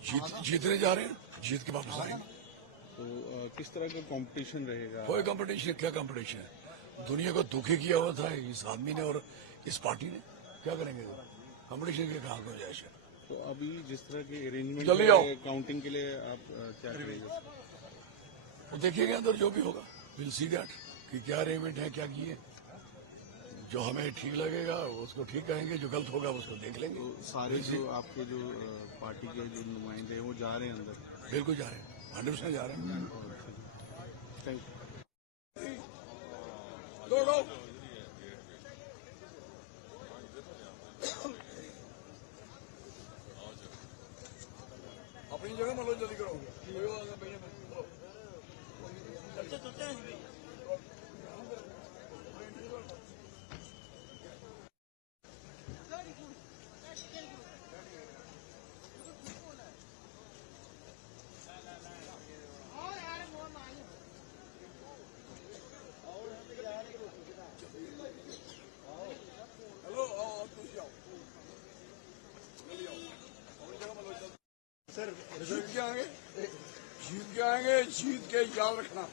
जीतने जा रहे हैं, जीत के वापस आएंगे। तो किस तरह का कंपटीशन रहेगा? कोई कंपटीशन, क्या कंपटीशन है? दुनिया को दुखी किया हुआ था इस आदमी ने और इस पार्टी ने, क्या करेंगे? कंपटीशन के कहाँ गुंजाइश है? तो अभी जिस तरह के अरेंजमेंट जल्दी आओ। काउंटिंग के लिए आप क्या करेंगे? वो देखिएगा अंदर जो भी होगा, विल सी दैट कि क्या अरेंजमेंट है, क्या किए। जो हमें ठीक लगेगा उसको ठीक कहेंगे, जो गलत होगा उसको देख लेंगे। तो सारे जो आपके जो पार्टी के जो नुमाइंदे हैं वो जा रहे हैं अंदर? बिल्कुल जा रहे हैं, 100% जा रहे हैं। Thank you. अपनी जगह मतलब जल्दी करो। सर जीत के आएंगे, जीत के याद रखना।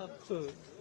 Absolutely.